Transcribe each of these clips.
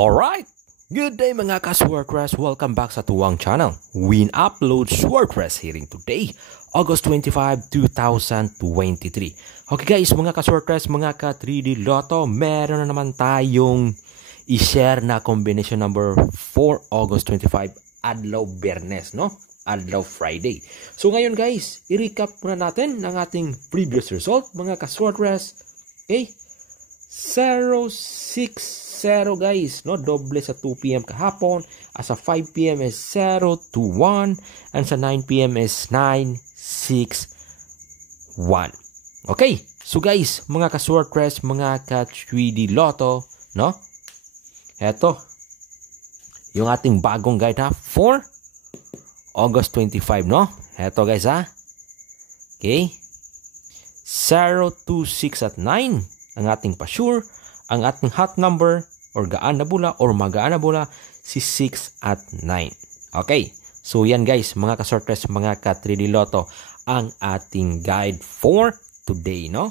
Alright, good day mga ka-Swordcrest. Welcome back sa tuwang channel. Win Upload Swordcrest hearing today, August 25, 2023. Okay guys, mga ka-Swordcrest, mga ka-3D Lotto, meron na naman tayong i-share na combination number for August 25, Adlaw Bernes, no? Adlaw Friday. So ngayon guys, i-recap muna natin ng ating previous result, mga ka-Swordcrest. Okay? 060 guys, no, doble sa 2 PM kahapon, as sa 5 PM is 021 and sa 9 PM is 961. Okay, so guys, mga ka-Swordcrest, mga ka-3D Lotto, no, eto yung ating bagong guide ha for August 25, no, eto guys ha. Okay, 026 at 9 ang ating pa-sure. Ang ating hot number or gaan na bula or magaan na bula si 6 at 9. Okay. So yan guys, mga ka-Swordcrest, mga ka-3D Lotto, ang ating guide for today, no?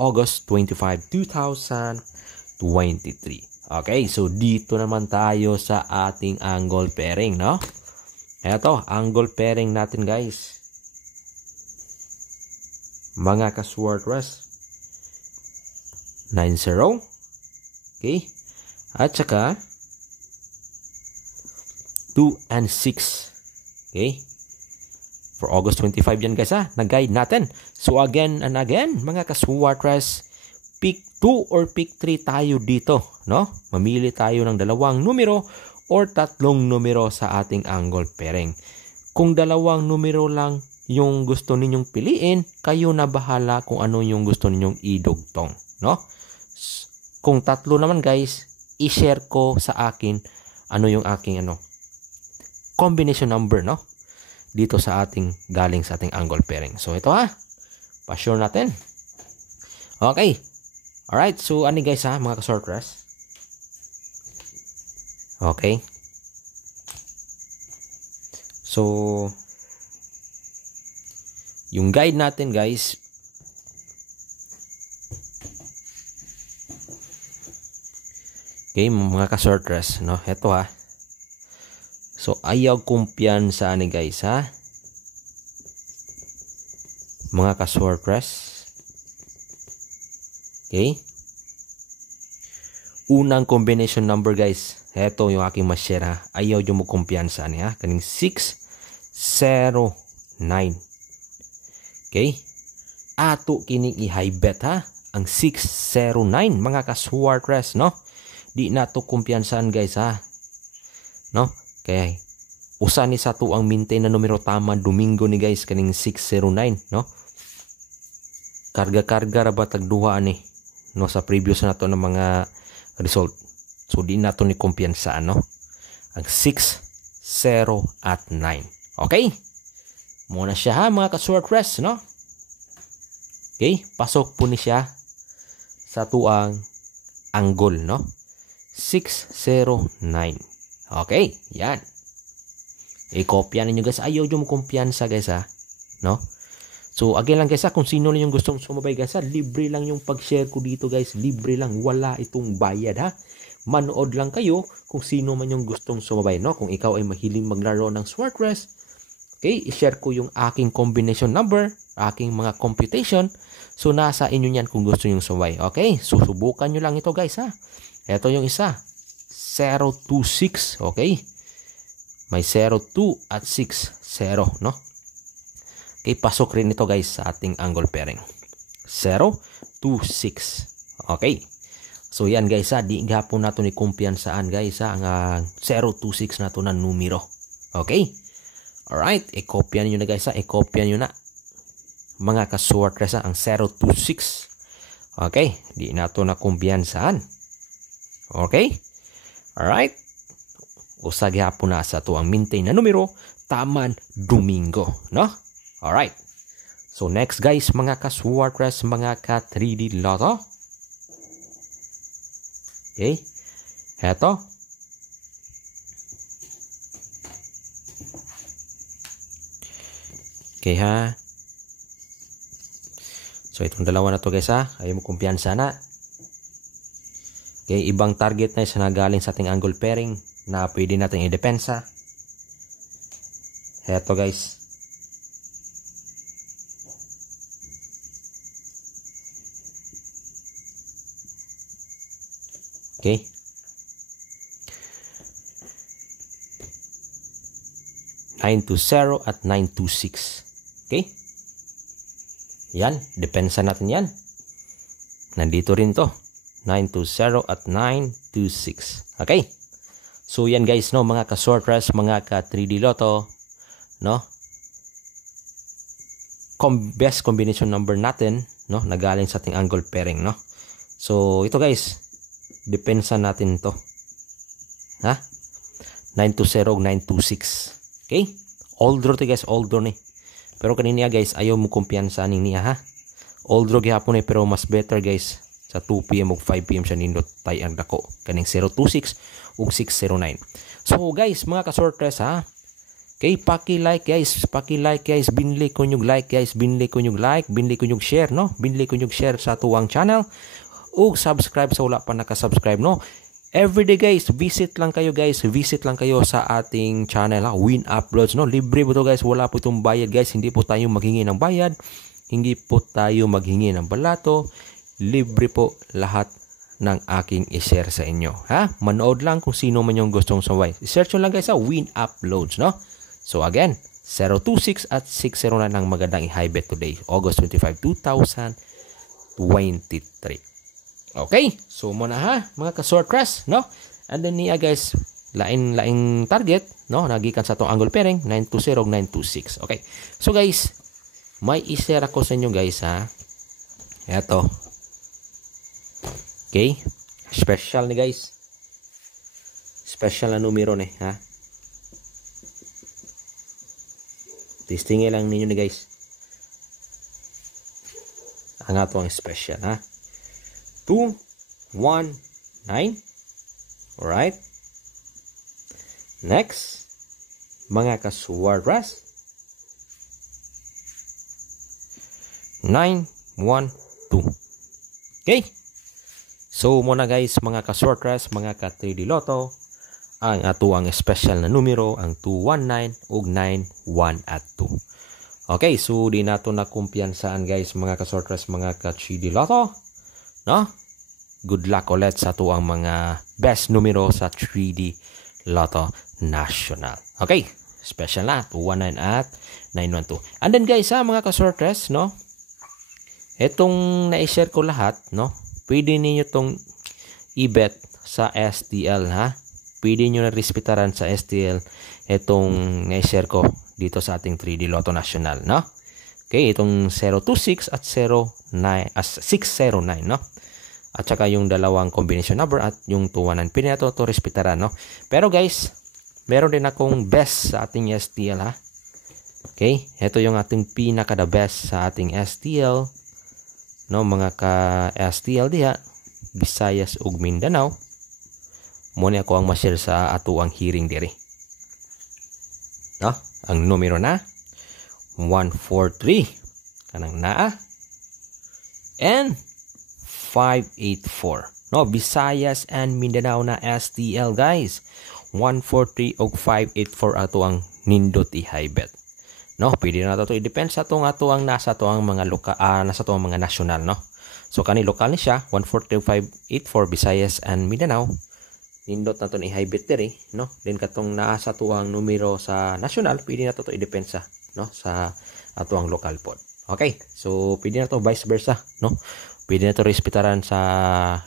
August 25, 2023. Okay. So dito naman tayo sa ating angle pairing, no? Eto, angle pairing natin guys. Mga ka-Swordcrest, 9-0. Okay. At saka 2 and 6. Okay. For August 25 yan guys ha. Nag-guide natin. So again and again, mga ka-Swordcrest, pick 2 or pick 3 tayo dito, no? Mamili tayo ng dalawang numero or tatlong numero sa ating angle pairing. Kung dalawang numero lang yung gusto ninyong piliin, kayo na bahala kung ano yung gusto ninyong idugtong, no? Kung tatlo naman guys, i-share ko sa akin ano yung aking combination number, no? Dito sa ating galing sa ating angle pairing. So ito ha. Pa-sure natin. Okay. Alright, so ano guys ha, mga ka-Swordcrest? Okay. So yung guide natin guys, okay, mga ka-Swordcrest, no? Ito ha. So, ayaw kumpiyansa ni guys, ha? Mga ka-Swordcrest. Okay? Unang combination number guys. Ito yung aking ma-share ha. Ayaw yung mo kumpiyansa ni ha. Kaning 609. Okay? Ato kining i-high bet ha. Ang 609, mga ka-Swordcrest, no? Di na to kumpiyansan guys ha. No? Kaya usa ni sa to ang maintain na numero tama Domingo ni guys kaning 609, no? Karga-karga ra ba tagduha ni, no, sa previous na to ng mga result. So di na to ni kumpiyansaan, no? Ang 6, 0 at 9. Okay? Muna siya ha, mga ka-Swordcrest, no? Okay, pasok po ni siya sa tuang angle, no? 609. Okay, yan. I-kopya ninyo guys. Ayaw yung kumpiyansa guys ha. No? So, again lang guys ha, kung sino lang yung gustong sumabay guys ha, libre lang yung pag-share ko dito guys. Libre lang. Wala itong bayad ha. Manood lang kayo kung sino man yung gustong sumabay, no? Kung ikaw ay mahiling maglaro ng Swordcrest, okay, i-share ko yung aking combination number, aking mga computation. So, nasa inyo yan kung gusto yung sumabay. Okay? Susubukan nyo lang ito guys ha. Ito yung isa, 026, okay? May 02 at 60, no? Okay, pasok rin ito guys sa ating angle pairing. 026, okay? So yan guys ha, di gapon nato ni kumpiyansaan guys ha, ang 026 nato na numero. Okay? Alright, i-kopya nyo na guys ha, i-kopya nyo na. Mga ka-Swordcrest ha, ang 026. Okay, di nato na kumpiyansaan. Okay? Alright? Usag hapon na sa to ang maintain na numero, taman Domingo, no? Alright. So next guys, mga ka-Swordcrest, mga ka-3D Lotto. Okay? Heto. Okay ha? So itong dalawa na to guys ha, ayaw mo kumpiyansa na. Okay, ibang target na isa na galing sa ating angle pairing na pwede natin i-depensa. Heto guys. Okay. (920) at 926. Okay? Yan, depensa natin yan. Nandito rin to. 920 at 926. Okay? So yan guys, no, mga ka-sortress, mga ka-3D Lotto, no? Best combination number natin, no, na galing sa ating angle pairing, no? So ito guys, depensa natin to. Ha? 920, 926. Okay? All draw to guys, all draw ni. Pero kanina guys, ayaw mo kumpiyansa ning niya, ha? All draw gihapon pero mas better guys sa 2 PM ug 5 PM siya nindot tay ang dako kaning 026 ug 609. So guys, mga ka-sortress, ha? Okay, paki-like guys, binli ko nyug like guys, binli ko nyug like, binli ko nyug share, no? Binli ko nyug share sa tuwang channel ug subscribe sa wala pa naka-subscribe, no? Everyday guys, visit lang kayo sa ating channel, ha? Win Uploads, no? Libre po to guys, wala po itong bayad guys, hindi po tayo maghingi ng bayad, hindi po tayo maghingi ng balato, libre po lahat ng aking i-share sa inyo, ha? Manood lang kung sino man yung gustong sumabay. I-search nyo lang guys sa Win Uploads, no? So again, 026 at 609 ang magandang i-high bet today, August 25, 2023. Okay, so muna ha, mga ka-sortress, no? And then niya guys, lain-laing target, no? Nagikan sa itong angle pairing, 920, 926. Okay, so guys, may i-share ako sa inyo guys, ha? Eto. Okay, special ni guys. Special na numero ni, ha? Testingin lang ninyo ni guys. Ang ato ang special, ha? 219. Alright. Next, mga ka-sortress, 912. Okay. So muna guys, mga ka-sortress, mga ka-3D Lotto, ang ato ang special na numero ang 219 ug 91 at 2. Okay, so di nato na kumpiyansaan guys, mga ka-sortress, mga ka-3D Lotto, no? Good luck ulit sa ato ang mga best numero sa 3D Lotto National. Okay, special na 219 at 912. And then guys, ha, mga ka-sortress, no? Etong na-share ko lahat, no? Pwede niyo tong i-bet sa STL, ha? Pwede niyo na respetaran sa STL etong na-share ko dito sa ating 3D Lotto National, no? Okay, itong 026 at 609, no? At saka yung dalawang combination number at yung 219. Pwede na to respetaran, no? Pero guys, meron din akong best sa ating STL, ha? Okay, ito yung ating pinaka-the best sa ating STL, no, mga ka-STL diha, Visayas ug Mindanao. Muna ako ang ma-share sa ato ang hearing diri. No, ang numero na 143 kanang naa and 584. No, Visayas and Mindanao na STL guys. 143 ug 584 ato ang nindot i-high bet. No, pwede na to i-depend sa atong nasa to ang mga nasa to ang mga national, no. So kani lokal ni siya 14584 Visayas and Mindanao. Nindot na to ni high bet diri, no. Then katong nasa to ang numero sa national, pwede na to i-depend sa, no, sa ato ang lokal pod. Okay, so pwede na to vice versa, no. Pwede na to respetaran sa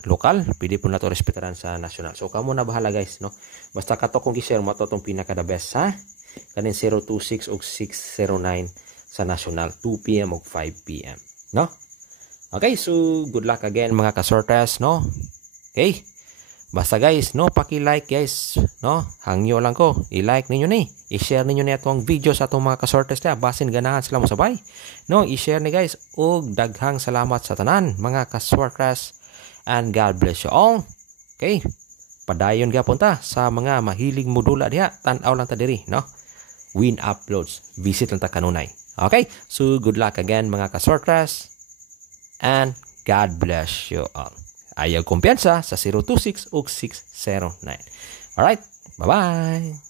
lokal, pwede po na to respetaran sa national. So kamo na bahala guys, no. Basta kato kung i-share mo to tong pinaka the best, ha. Kanin 026 ug 609 sa national 2 PM ug 5 PM, no? Okay, so good luck again mga ka-sortress, no? Okay. Basta guys, no, paki-like guys, no? Hangyo lang ko, i-like ninyo ni, i-share ninyo ni atong video sa atong mga ka-sortress na basin ganahan sila mo sabay. No, i-share ni guys ug daghang salamat sa tanan mga ka-sortress and God bless you all. Okay. Padayon gyapon ta sa mga mahilig modula diha, tan-aw lang ta diri, no? Win Uploads, visit lang ta kanunay. Okay, so good luck again mga ka-sortress and God bless you all. ayaw kumpiyansa sa 026 ug 609. Alright, bye-bye!